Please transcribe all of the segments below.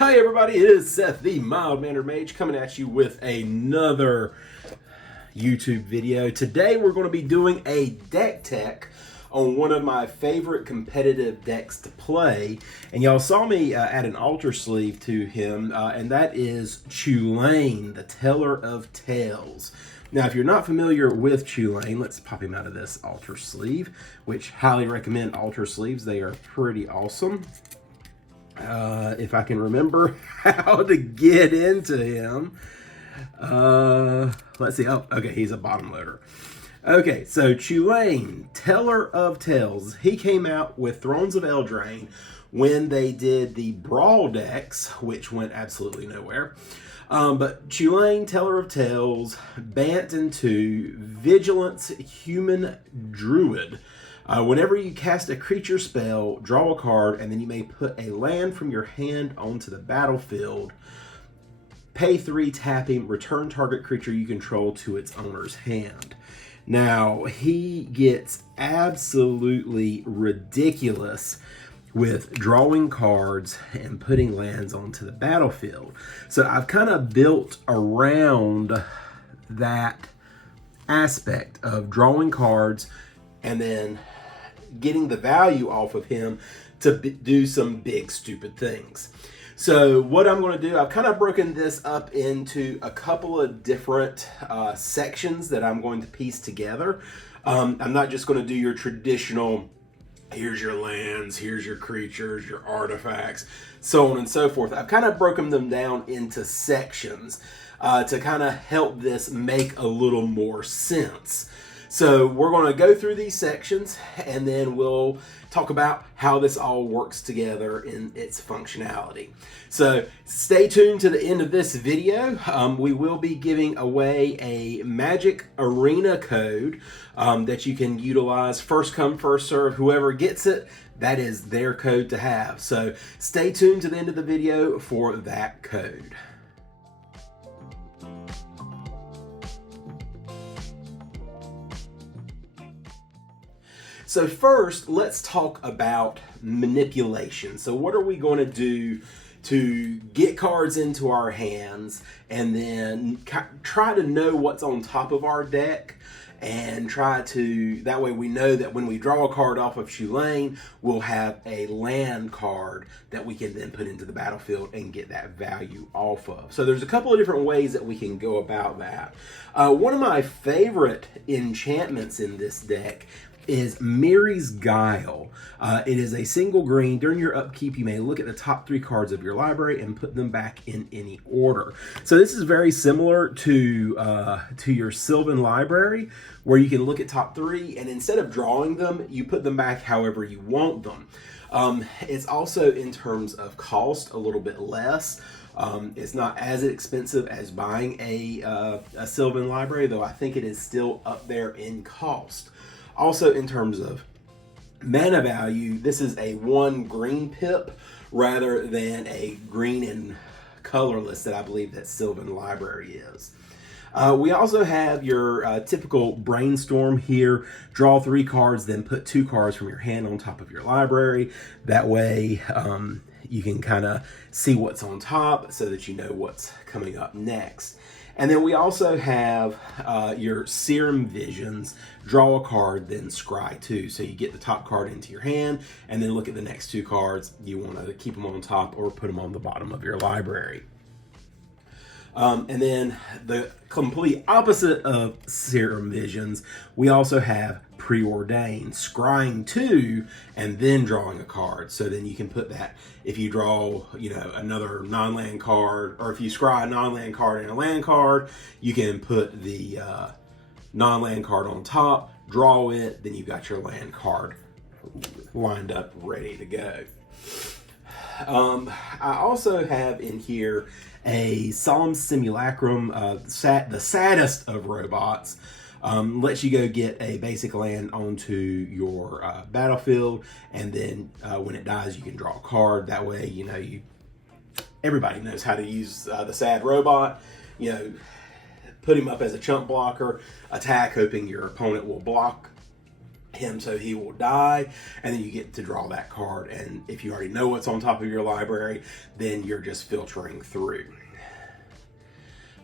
Hi everybody, it is Seth, the Mild Mannered Mage, coming at you with another YouTube video. Today we're going to be doing a deck tech on one of my favorite competitive decks to play. And y'all saw me add an altar sleeve to him, and that is Chulane, the Teller of Tales. Now, if you're not familiar with Chulane, let's pop him out of this altar sleeve, which highly recommend altar sleeves. They are pretty awesome. If I can remember how to get into him. Let's see. Oh, okay, he's a bottom loader. Okay, so Chulane, Teller of Tales. He came out with Thrones of Eldraine when they did the Brawl decks, which went absolutely nowhere. But Chulane, Teller of Tales, Bant into Vigilance Human Druid. Whenever you cast a creature spell, draw a card, and then you may put a land from your hand onto the battlefield. Pay 3, tapping, return target creature you control to its owner's hand. Now, he gets absolutely ridiculous with drawing cards and putting lands onto the battlefield. So I've kind of built around that aspect of drawing cards and then getting the value off of him to do some big stupid things. So what I'm going to do, I've kind of broken this up into a couple of different sections that I'm going to piece together. I'm not just going to do your traditional, here's your lands, here's your creatures, your artifacts, so on and so forth. I've kind of broken them down into sections to kind of help this make a little more sense. So we're going to go through these sections and then we'll talk about how this all works together in its functionality. So stay tuned to the end of this video. We will be giving away a MtG Arena Code that you can utilize. First come, first serve. Whoever gets it, that is their code to have. So stay tuned to the end of the video for that code. So first, let's talk about manipulation. So what are we going to do to get cards into our hands and then try to know what's on top of our deck and that way we know that when we draw a card off of Chulane, we'll have a land card that we can then put into the battlefield and get that value off of. So there's a couple of different ways that we can go about that. One of my favorite enchantments in this deck is Mirri's Guile. It is a single green. During your upkeep, you may look at the top 3 cards of your library and put them back in any order. So this is very similar to your Sylvan Library, where you can look at top 3, and instead of drawing them, you put them back however you want them. It's also, in terms of cost, a little bit less. It's not as expensive as buying a Sylvan Library, though I think it is still up there in cost. Also, in terms of mana value, this is a 1 green pip rather than a green and colorless that I believe that Sylvan Library is. We also have your typical brainstorm here. Draw 3 cards, then put 2 cards from your hand on top of your library. That way you can kind of see what's on top so that you know what's coming up next. And then we also have your Serum Visions. Draw a card, then scry 2. So you get the top card into your hand, and then look at the next 2 cards. You want to keep them on top or put them on the bottom of your library. And then the complete opposite of Serum Visions, we also have Preordained, scrying 2 and then drawing a card. So then you can put that, if you draw, another non-land card, or if you scry a non-land card and a land card, you can put the non-land card on top, draw it, then you've got your land card lined up, ready to go. I also have in here a Solemn Simulacrum, the saddest of robots. Lets you go get a basic land onto your battlefield, and then when it dies, you can draw a card. That way, everybody knows how to use the sad robot. Put him up as a chump blocker, attack, hoping your opponent will block him so he will die, and then you get to draw that card. And if you already know what's on top of your library, then you're just filtering through.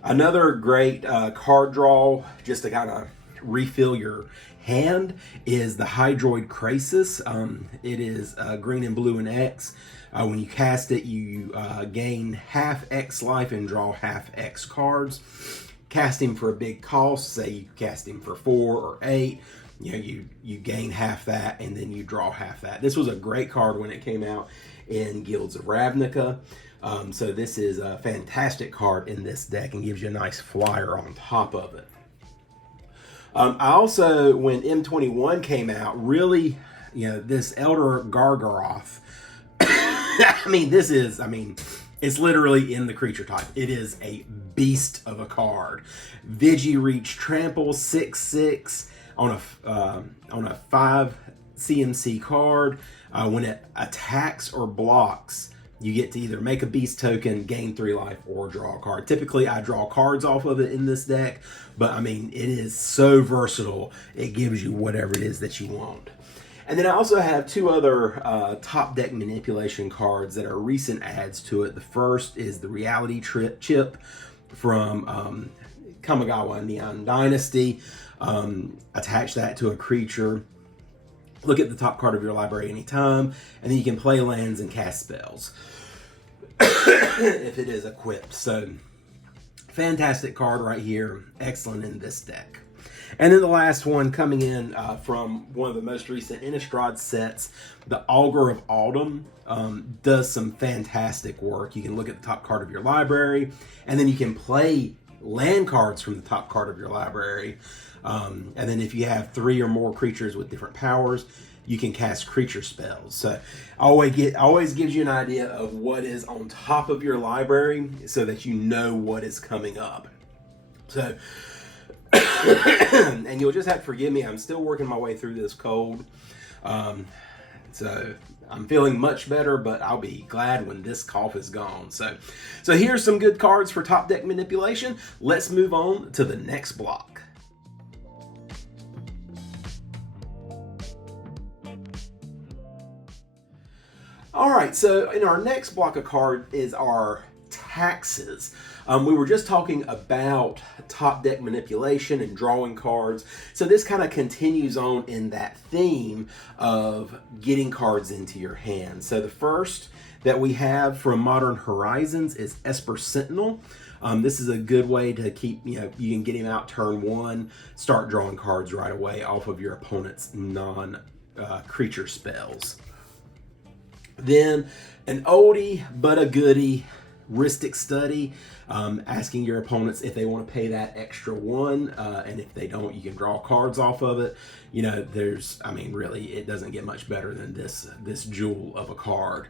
Another great card draw, just to kind of refill your hand, is the Hydroid Krasis. It is green and blue and X. When you cast it, you gain half X life and draw half X cards. Cast him for a big cost, say you cast him for 4 or 8, you gain half that and then you draw half that. This was a great card when it came out in Guilds of Ravnica. So this is a fantastic card in this deck and gives you a nice flyer on top of it. I also, when M21 came out, really, this Elder Gargaroth, it's literally in the creature type. It is a beast of a card. Vigi Reach Trample, 6/6 on a 5 CMC card. When it attacks or blocks, you get to either make a beast token, gain 3 life, or draw a card. Typically, I draw cards off of it in this deck, but it is so versatile. It gives you whatever it is that you want. And then I also have 2 other top deck manipulation cards that are recent adds to it. The first is the Reality Chip from Kamigawa Neon Dynasty. Attach that to a creature. Look at the top card of your library anytime, and then you can play lands and cast spells if it is equipped. So, fantastic card right here. Excellent in this deck. And then the last one coming in from one of the most recent Innistrad sets, the Augur of Autumn, does some fantastic work. You can look at the top card of your library, and then you can play land cards from the top card of your library. And then if you have 3 or more creatures with different powers, you can cast creature spells. So always gives you an idea of what is on top of your library so that you know what is coming up. So, and you'll just have to forgive me, I'm still working my way through this cold. So I'm feeling much better, but I'll be glad when this cough is gone. So here's some good cards for top deck manipulation. Let's move on to the next block. All right, so in our next block of card is our taxes. We were just talking about top deck manipulation and drawing cards. So this kind of continues on in that theme of getting cards into your hand. So the first that we have from Modern Horizons is Esper Sentinel. This is a good way to keep, you can get him out turn 1, start drawing cards right away off of your opponent's non-creature spells. Then an oldie but a goodie, Rhystic Study, asking your opponents if they want to pay that extra 1, and if they don't, you can draw cards off of it. Really, it doesn't get much better than this jewel of a card.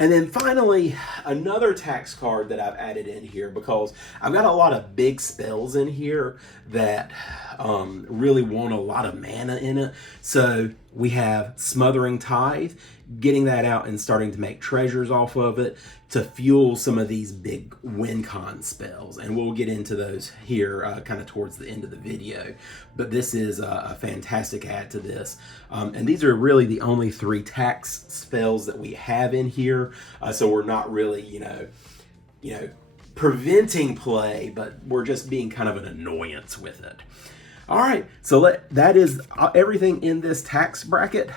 And then finally, another tax card that I've added in here because I've got a lot of big spells in here that really want a lot of mana in it. So we have Smothering Tithe, getting that out and starting to make treasures off of it to fuel some of these big win con spells. And we'll get into those here kind of towards the end of the video. But this is a fantastic add to this. And these are really the only 3 tax spells that we have in here. So we're not really, preventing play, but we're just being kind of an annoyance with it. All right, so that is everything in this tax bracket.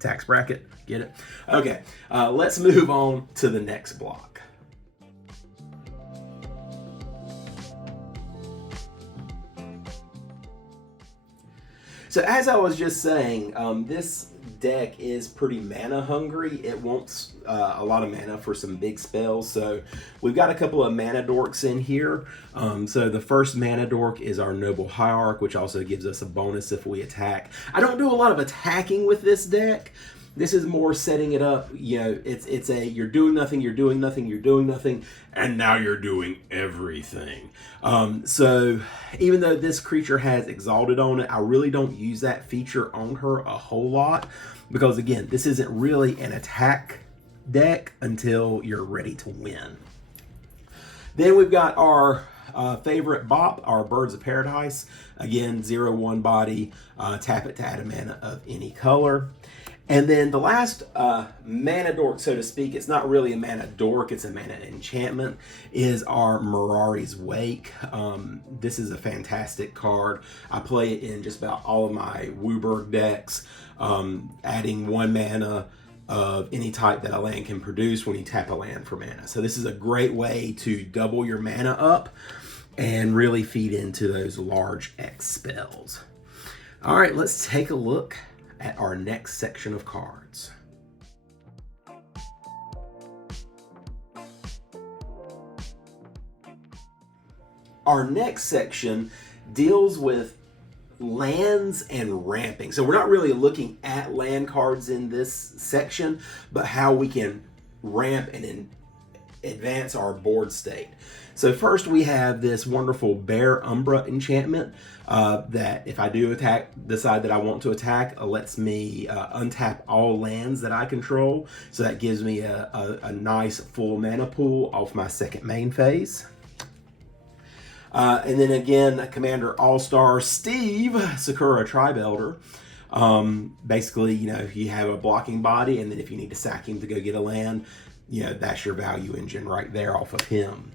Tax bracket, get it? Okay, let's move on to the next block. So as I was just saying, this deck is pretty mana hungry. It wants a lot of mana for some big spells. So we've got a couple of mana dorks in here. So the first mana dork is our Noble Hierarch, which also gives us a bonus if we attack. I don't do a lot of attacking with this deck. This is more setting it up, it's a you're doing nothing, you're doing nothing, you're doing nothing, and now you're doing everything. So even though this creature has Exalted on it, I really don't use that feature on her a whole lot because, again, this isn't really an attack deck until you're ready to win. Then we've got our favorite bop are Birds of Paradise. Again, 0/1 body, tap it to add a mana of any color. And then the last mana dork, so to speak, it's not really a mana dork, it's a mana enchantment, is our Mirari's Wake. This is a fantastic card. I play it in just about all of my Wooburg decks, adding 1 mana of any type that a land can produce when you tap a land for mana. So this is a great way to double your mana up and really feed into those large X spells. All right, let's take a look at our next section of cards. Our next section deals with lands and ramping. So we're not really looking at land cards in this section, but how we can ramp and advance our board state. So first we have this wonderful Bear Umbra enchantment that if I do decide that I want to attack, lets me untap all lands that I control. So that gives me a nice full mana pool off my second main phase. And then again, Commander All-Star Steve, Sakura Tribe Elder. Basically, you know, you have a blocking body, and then if you need to sack him to go get a land, you know, that's your value engine right there off of him.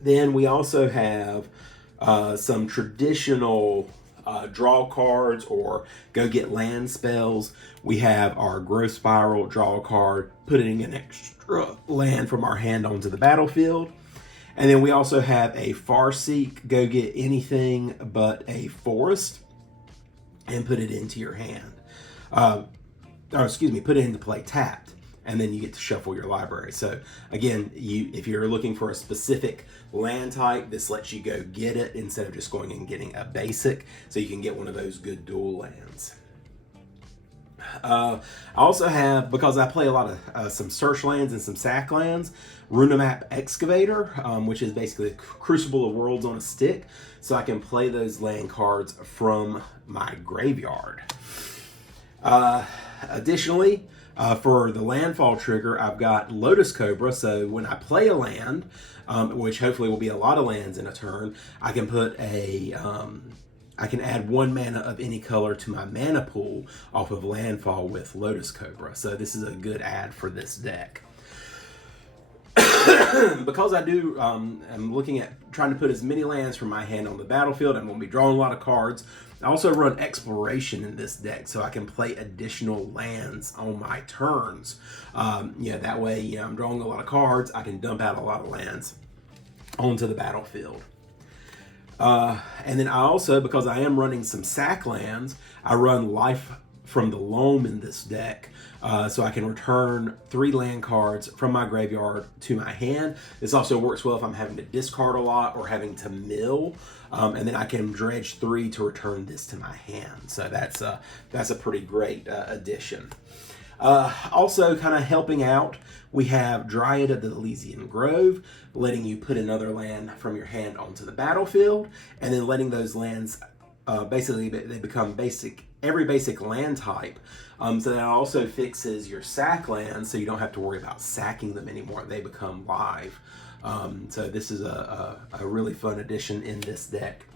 Then we also have some traditional draw cards or go get land spells. We have our Growth Spiral, draw a card, putting an extra land from our hand onto the battlefield. And then we also have a Farseek, go get anything but a forest and put it into your hand. Put it into play tapped, and then you get to shuffle your library. So again, if you're looking for a specific land type, this lets you go get it instead of just going and getting a basic, so you can get one of those good dual lands. I also have, because I play a lot of some search lands and some sack lands, Runamap Excavator, which is basically a Crucible of Worlds on a stick, so I can play those land cards from my graveyard. Additionally, for the landfall trigger, I've got Lotus Cobra, so when I play a land, which hopefully will be a lot of lands in a turn, I can put I can add 1 mana of any color to my mana pool off of landfall with Lotus Cobra. So this is a good add for this deck. Because I'm looking at trying to put as many lands from my hand on the battlefield. I'm going to be drawing a lot of cards. I also run Exploration in this deck, so I can play additional lands on my turns. That way, I'm drawing a lot of cards. I can dump out a lot of lands onto the battlefield. And then I also, because I am running some sack lands, I run Life from the Loam in this deck. So I can return 3 land cards from my graveyard to my hand. This also works well if I'm having to discard a lot or having to mill. And then I can dredge 3 to return this to my hand. So that's a pretty great addition. Also kind of helping out, we have Dryad of the Elysian Grove, letting you put another land from your hand onto the battlefield, and then letting those lands, basically they become every basic land type. So that also fixes your sack lands, so you don't have to worry about sacking them anymore. They become live. So this is a really fun addition in this deck.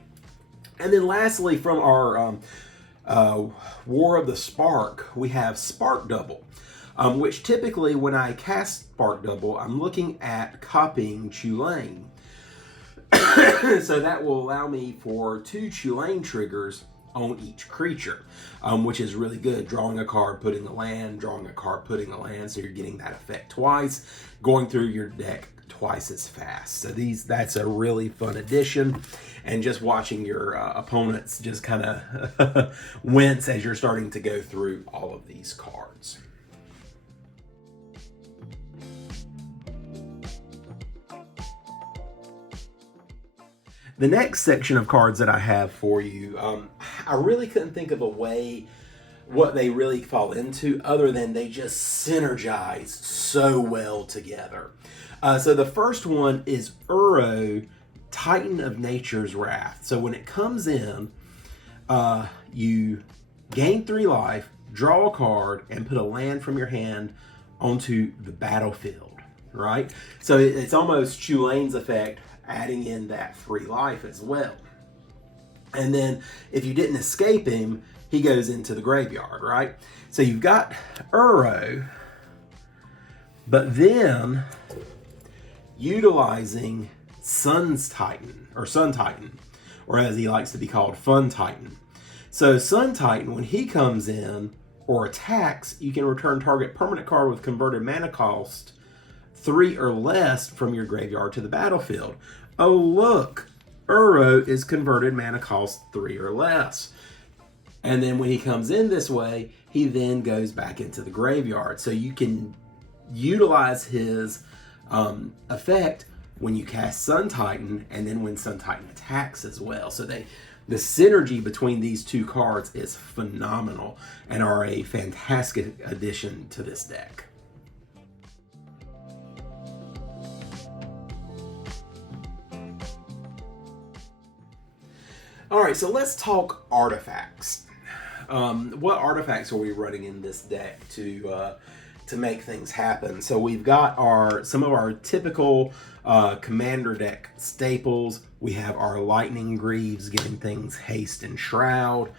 And then lastly, from our War of the Spark, we have Spark Double, which typically when I cast Spark Double, I'm looking at copying Chulane. So that will allow me for 2 Chulane triggers on each creature, which is really good. Drawing a card, putting a land, drawing a card, putting a land, so you're getting that effect twice, going through your deck twice as fast. So that's a really fun addition, and just watching your opponents just kind of wince as you're starting to go through all of these cards. The next section of cards that I have for you, I really couldn't think of a way what they really fall into other than they just synergize so well together. So the first one is Uro, Titan of Nature's Wrath. So when it comes in, you gain 3 life, draw a card, and put a land from your hand onto the battlefield, right? So it's almost Chulane's effect adding in that 3 life as well. And then if you didn't escape him, he goes into the graveyard, right? So you've got Uro, but then utilizing Sun's Titan, or Sun Titan, or as he likes to be called, Fun Titan. So Sun Titan, when he comes in or attacks, you can return target permanent card with converted mana cost 3 or less from your graveyard to the battlefield. Oh look, Uro is converted mana cost 3 or less. And then when he comes in this way, he then goes back into the graveyard. So you can utilize his effect when you cast Sun Titan, and then when Sun Titan attacks as well. So the synergy between these two cards is phenomenal and are a fantastic addition to this deck. All right, so let's talk artifacts. What artifacts are we running in this deck to make things happen? So we've got some of our typical commander deck staples. We have our Lightning Greaves giving things haste and shroud.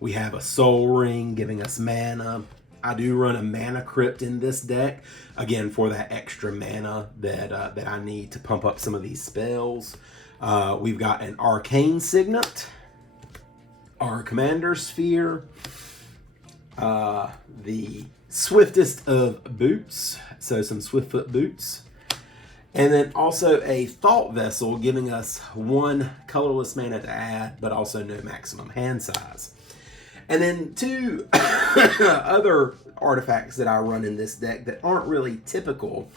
We have a Soul Ring giving us mana. I do run a Mana Crypt in this deck, again for that extra mana that I need to pump up some of these spells. We've got an Arcane Signet, our Commander Sphere, the Swiftest of Boots, so some Swiftfoot Boots, and then also a Thought Vessel giving us 1 colorless mana to add, but also no maximum hand size. And then 2 other artifacts that I run in this deck that aren't really typical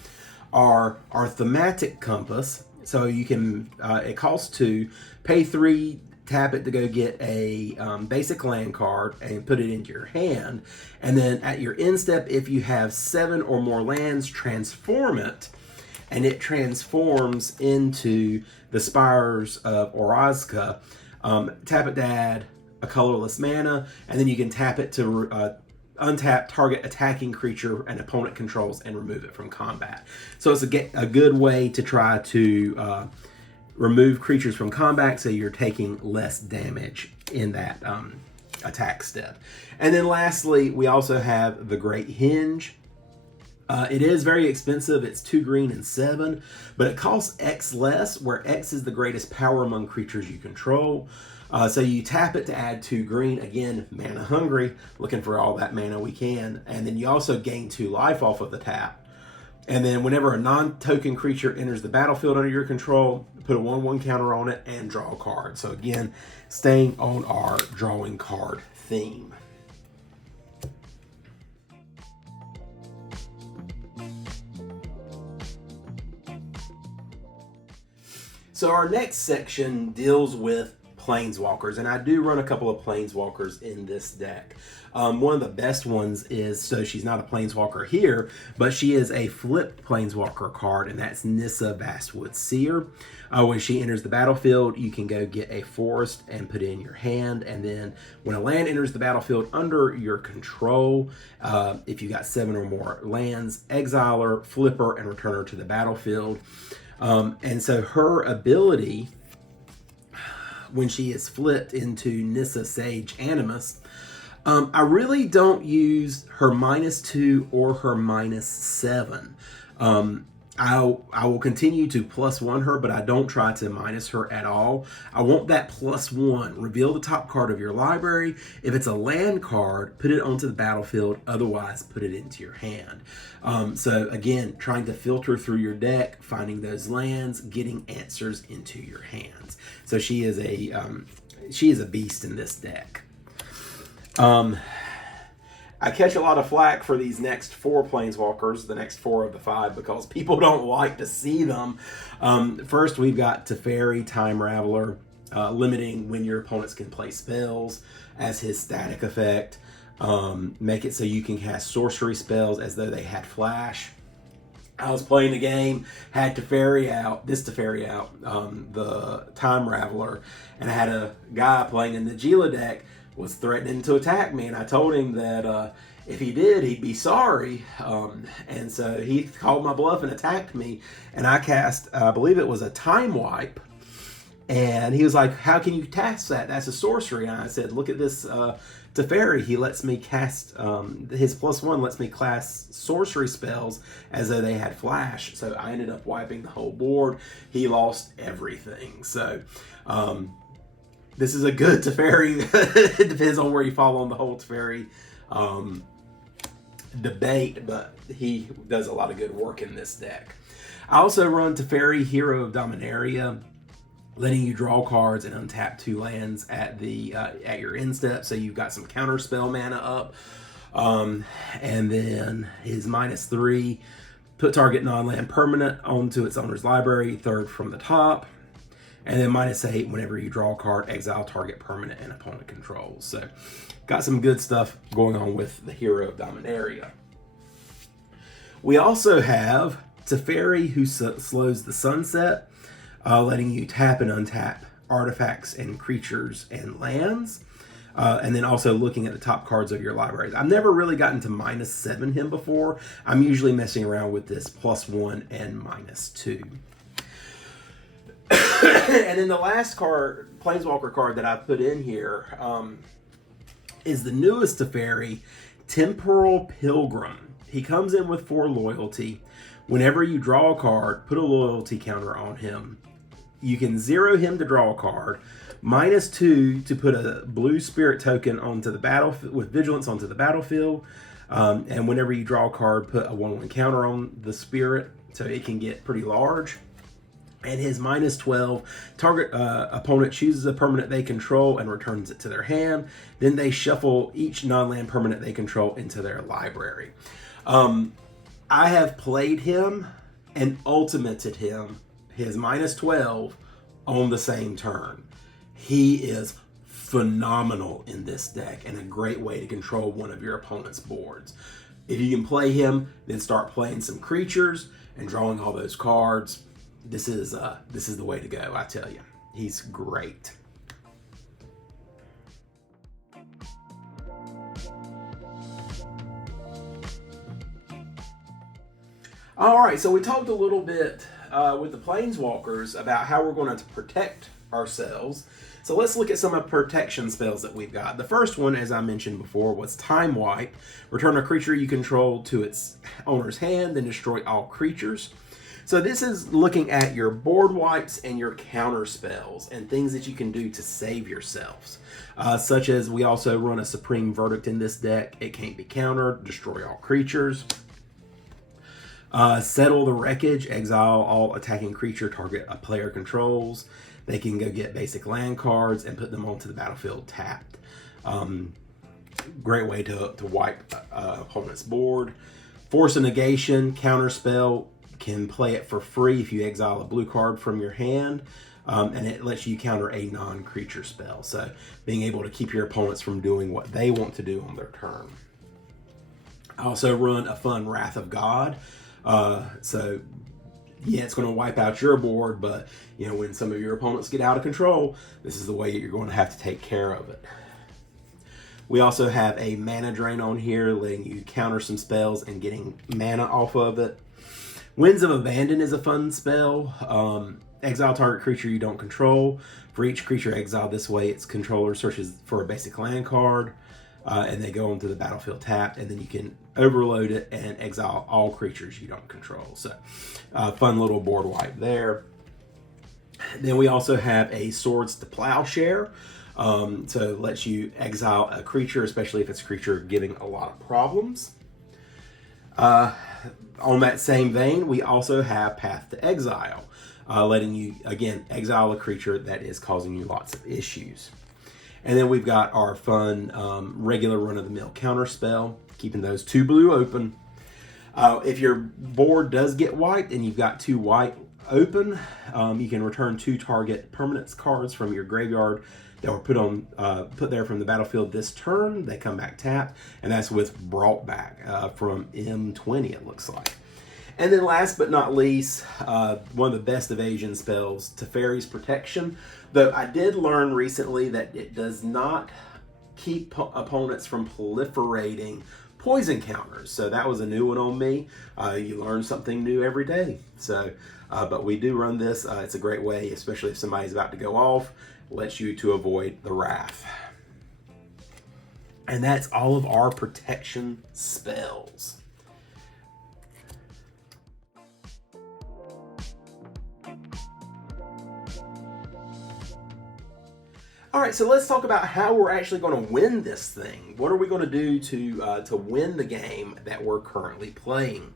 are our Thematic Compass. So you can, it costs 2, pay 3, tap it to go get a basic land card and put it into your hand. And then at your end step, if you have 7 or more lands, transform it. And it transforms into the Spires of Orazca. Tap it to add a colorless mana, and then you can tap it to untap target attacking creature an opponent controls and remove it from combat. So it's a good way to try to remove creatures from combat, so you're taking less damage in that attack step. And then lastly, we also have the Great Hinge. It is very expensive. It's 2 green and 7, but it costs X less, where X is the greatest power among creatures you control. So you tap it to add 2 green, again, mana hungry, looking for all that mana we can. And then you also gain 2 life off of the tap. And then whenever a non-token creature enters the battlefield under your control, put a 1/1 counter on it and draw a card. So again, staying on our drawing card theme. So our next section deals with Planeswalkers, and I do run a couple of Planeswalkers in this deck. One of the best ones is, so she's not a Planeswalker here, but she is a flipped Planeswalker card, and that's Nissa Vastwood Seer. When she enters the battlefield, you can go get a forest and put it in your hand, and then when a land enters the battlefield under your control, if you got 7 or more lands, exile her, flip her, and return her to the battlefield. And so her ability, when she is flipped into Nissa Sage Animus, I really don't use her -2 or her -7. I will continue to +1 her, but I don't try to minus her at all. I want that +1. Reveal the top card of your library. If it's a land card, put it onto the battlefield. Otherwise, put it into your hand. So again, trying to filter through your deck, finding those lands, getting answers into your hands. So she is a beast in this deck. I catch a lot of flack for these next 4 Planeswalkers, the next 4 of the 5, because people don't like to see them. First, we've got Teferi, Time Raveler, limiting when your opponents can play spells as his static effect. Make it so you can cast sorcery spells as though they had flash. I was playing the game, had Teferi out, the Time Raveler, and I had a guy playing in the Gila deck was threatening to attack me, and I told him that if he did, he'd be sorry. And so he called my bluff and attacked me, and I cast, I believe it was a time wipe, and he was like, how can you cast that? That's a sorcery. And I said, look at this Teferi. He lets me cast, his +1 lets me cast sorcery spells as though they had flash. So I ended up wiping the whole board. He lost everything. So this is a good Teferi. It depends on where you fall on the whole Teferi debate, but he does a lot of good work in this deck. I also run Teferi, Hero of Dominaria, letting you draw cards and untap 2 lands at your end step, so you've got some counter spell mana up. And then his -3, put target non-land permanent onto its owner's library, 3rd from the top. And then -8, whenever you draw a card, exile target permanent and opponent controls. So got some good stuff going on with the Hero of Dominaria. We also have Teferi, who slows the sunset, letting you tap and untap artifacts and creatures and lands. And then also looking at the top cards of your libraries. I've never really gotten to -7 him before. I'm usually messing around with this +1 and -2. And then the last card, Planeswalker card that I put in here, is the newest Teferi, Temporal Pilgrim. He comes in with 4 loyalty. Whenever you draw a card, put a loyalty counter on him. You can 0 him to draw a card, -2 to put a blue spirit token onto the battlefield with vigilance onto the battlefield. And whenever you draw a card, put a 1/1 counter on the spirit so it can get pretty large. And his -12, target opponent chooses a permanent they control and returns it to their hand. Then they shuffle each non-land permanent they control into their library. I have played him and ultimated him, his -12, on the same turn. He is phenomenal in this deck and a great way to control one of your opponent's boards. If you can play him, then start playing some creatures and drawing all those cards. This is the way to go, I tell you. He's great. All right, so we talked a little bit with the Planeswalkers about how we're going to protect ourselves. So let's look at some of the protection spells that we've got. The first one, as I mentioned before, was Time Wipe. Return a creature you control to its owner's hand, then destroy all creatures. So this is looking at your board wipes and your counter spells and things that you can do to save yourselves. Such as we also run a Supreme Verdict in this deck. It can't be countered. Destroy all creatures. Settle the Wreckage. Exile all attacking creature target a player controls. They can go get basic land cards and put them onto the battlefield tapped. Great way to wipe opponent's board. Force a Negation. Counter spell. Can play it for free if you exile a blue card from your hand, and it lets you counter a non-creature spell. So being able to keep your opponents from doing what they want to do on their turn. I also run a fun Wrath of God. So yeah, it's going to wipe out your board, but you know, when some of your opponents get out of control, this is the way that you're going to have to take care of it. We also have a mana drain on here, letting you counter some spells and getting mana off of it. Winds of Abandon is a fun spell. Exile target creature you don't control. For each creature exiled this way, its controller searches for a basic land card, and they go onto the battlefield tapped, and then you can overload it and exile all creatures you don't control. So, fun little board wipe there. Then we also have a Swords to Plowshare. So it lets you exile a creature, especially if it's a creature giving a lot of problems. On that same vein, we also have Path to Exile, letting you, again, exile a creature that is causing you lots of issues. And then we've got our fun regular run-of-the-mill counter spell, keeping those 2 blue open. If your board does get wiped and you've got 2 white open, you can return 2 target permanence cards from your graveyard that were put there from the battlefield this turn. They come back tapped, and that's with Brought Back from M20, it looks like. And then last but not least, one of the best evasion spells, Teferi's Protection. Though I did learn recently that it does not keep opponents from proliferating poison counters. So that was a new one on me. You learn something new every day. So, but we do run this. It's a great way, especially if somebody's about to go off, lets you to avoid the wrath. And that's all of our protection spells. All right, so let's talk about how we're actually going to win this thing. What are we going to do to win the game that we're currently playing?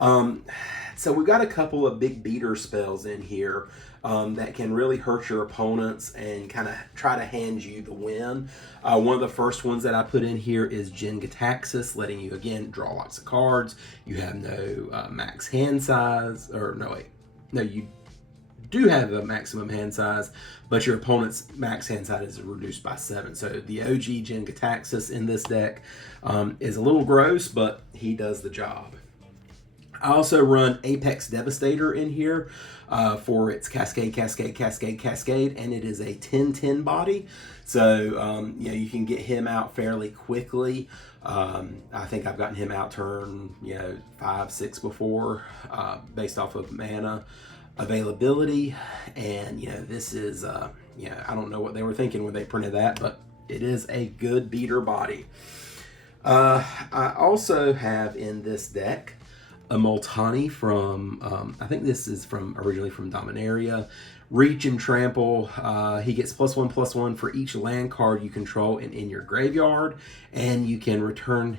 So we've got a couple of big beater spells in here that can really hurt your opponents and kind of try to hand you the win. One of the first ones that I put in here is Jin-Gitaxias, letting you, again, draw lots of cards. You have no max hand size, or no, wait. No, you do have a maximum hand size, but your opponent's max hand size is reduced by 7. So the OG Jin-Gitaxias in this deck is a little gross, but he does the job. I also run Apex Devastator in here for its Cascade, Cascade, Cascade, Cascade, and it is a 10-10 body. So, you know, you can get him out fairly quickly. I think I've gotten him out turn, 5, 6 before, based off of mana availability. And, this is, I don't know what they were thinking when they printed that, but it is a good beater body. I also have in this deck a Multani from, I think this is originally from Dominaria. Reach and Trample. He gets +1/+1 for each land card you control and in your graveyard. And you can return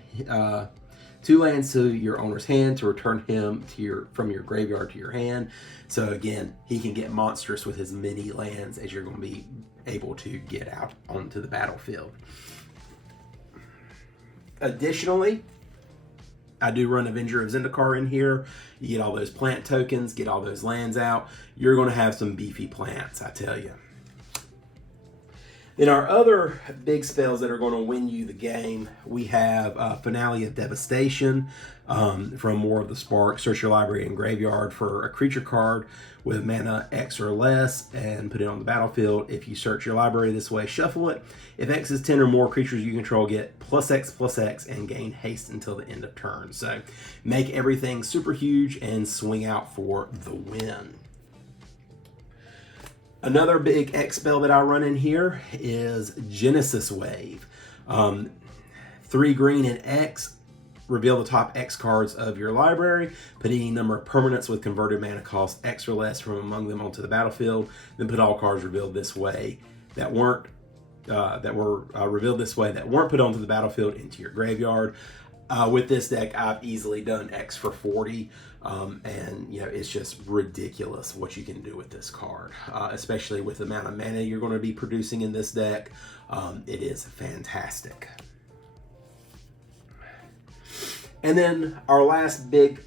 2 lands to your owner's hand to return him from your graveyard to your hand. So again, he can get monstrous with as many lands as you're going to be able to get out onto the battlefield. Additionally, I do run Avenger of Zendikar in here. You get all those plant tokens, get all those lands out. You're going to have some beefy plants, I tell you. Then our other big spells that are going to win you the game, we have Finale of Devastation from War of the Spark. Search your library and graveyard for a creature card with mana X or less and put it on the battlefield. If you search your library this way, shuffle it. If X is 10 or more, creatures you control get +X/+X and gain haste until the end of turn. So make everything super huge and swing out for the win. Another big X spell that I run in here is Genesis Wave. 3 green and X. Reveal the top X cards of your library. Put any number of permanents with converted mana cost X or less from among them onto the battlefield. Then put all cards revealed this way that were revealed this way that weren't put onto the battlefield into your graveyard. With this deck, I've easily done X for 40, and it's just ridiculous what you can do with this card, especially with the amount of mana you're going to be producing in this deck. It is fantastic. And then our last big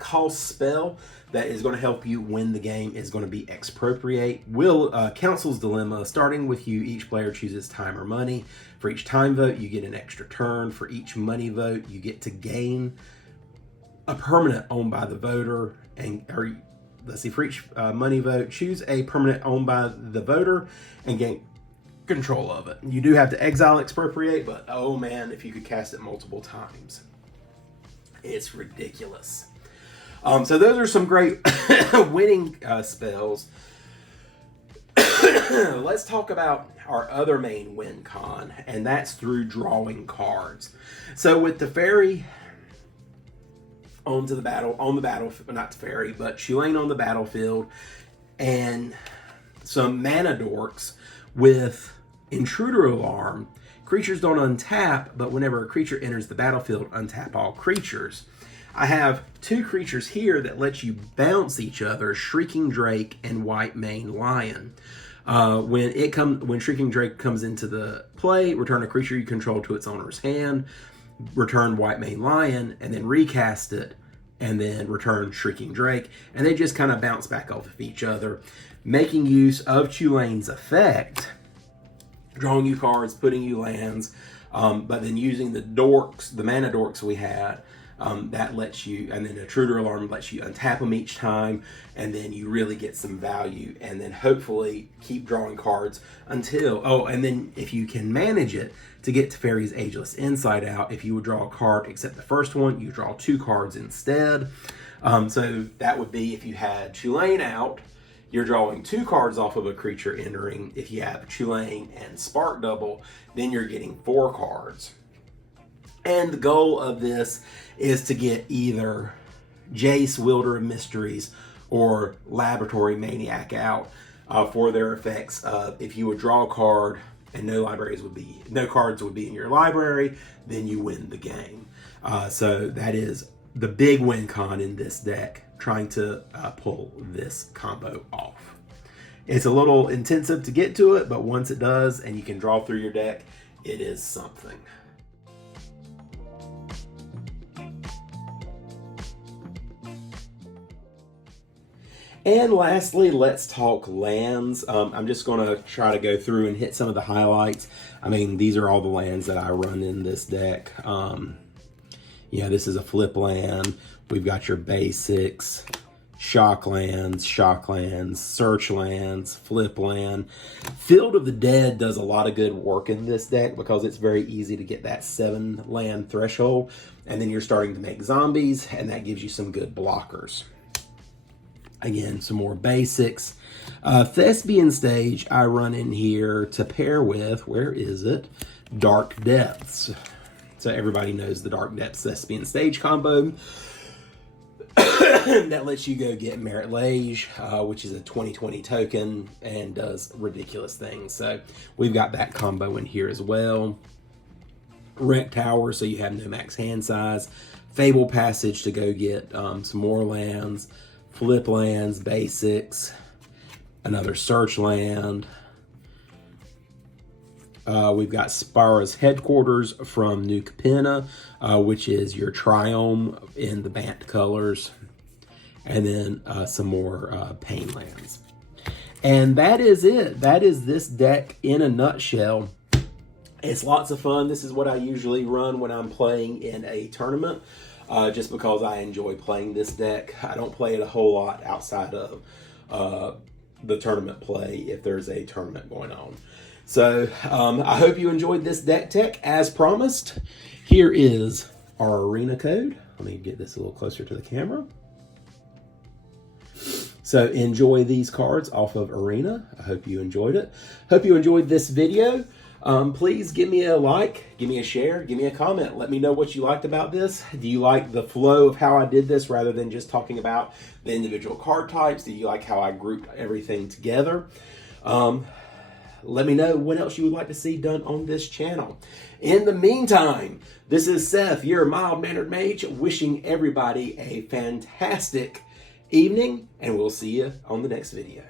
cost spell that is going to help you win the game is going to be Expropriate. Council's Dilemma. Starting with you, each player chooses time or money. For each time vote, you get an extra turn. For each money vote, you get to gain a permanent owned by the voter. For each money vote, choose a permanent owned by the voter and gain control of it. You do have to exile Expropriate, but oh man, if you could cast it multiple times. It's ridiculous. So those are some great winning spells. Let's talk about our other main win con, and that's through drawing cards. So with the fairy not the fairy, but Chulane on the battlefield, and some mana dorks with Intruder Alarm. Creatures don't untap, but whenever a creature enters the battlefield, untap all creatures. I have 2 creatures here that let you bounce each other, Shrieking Drake and White Maned Lion. When Shrieking Drake comes into the play, return a creature you control to its owner's hand, return White Maned Lion, and then recast it, and then return Shrieking Drake, and they just kind of bounce back off of each other, making use of Chulane's effect, drawing you cards, putting you lands, but then using the mana dorks we had, that lets you, and then Intruder Alarm lets you untap them each time, and then you really get some value, and then hopefully keep drawing cards until, and then if you can manage it, to get Teferi's Ageless Inside Out. If you would draw a card except the first one, you draw 2 cards instead. So that would be if you had Chulane out, you're drawing 2 cards off of a creature entering. If you have Chulane and Spark Double, then you're getting 4 cards. And the goal of this is to get either Jace, Wielder of Mysteries, or Laboratory Maniac out for their effects of if you would draw a card and no cards would be in your library, then you win the game. So that is the big win con in this deck, trying to pull this combo off. It's a little intensive to get to it, but once it does and you can draw through your deck, it is something. And lastly, let's talk lands. I'm just going to try to go through and hit some of the highlights. I mean, these are all the lands that I run in this deck. This is a flip land. We've got your basics, shock lands, search lands, flip land. Field of the Dead does a lot of good work in this deck because it's very easy to get that 7 land threshold. And then you're starting to make zombies, and that gives you some good blockers. Again, some more basics. Thespian Stage I run in here to pair with, where is it? Dark Depths. So everybody knows the Dark Depths Thespian Stage combo. That lets you go get Merit Lage, which is a 20/20 token and does ridiculous things. So we've got that combo in here as well. Wreck Tower, so you have no max hand size. Fable Passage to go get some more lands. Flip lands, basics, another search land. We've got Spara's Headquarters from New Capenna, which is your Triome in the Bant colors. And then some more Pain lands. And that is it. That is this deck in a nutshell. It's lots of fun. This is what I usually run when I'm playing in a tournament. Just because I enjoy playing this deck. I don't play it a whole lot outside of the tournament play if there's a tournament going on. So I hope you enjoyed this deck tech as promised. Here is our arena code. Let me get this a little closer to the camera. So enjoy these cards off of Arena. I hope you enjoyed it. Hope you enjoyed this video. Please give me a like, give me a share, give me a comment. Let me know what you liked about this. Do you like the flow of how I did this rather than just talking about the individual card types? Do you like how I grouped everything together? Let me know what else you would like to see done on this channel. In the meantime, this is Seth, your Mild Mannered Mage, wishing everybody a fantastic evening, and we'll see you on the next video.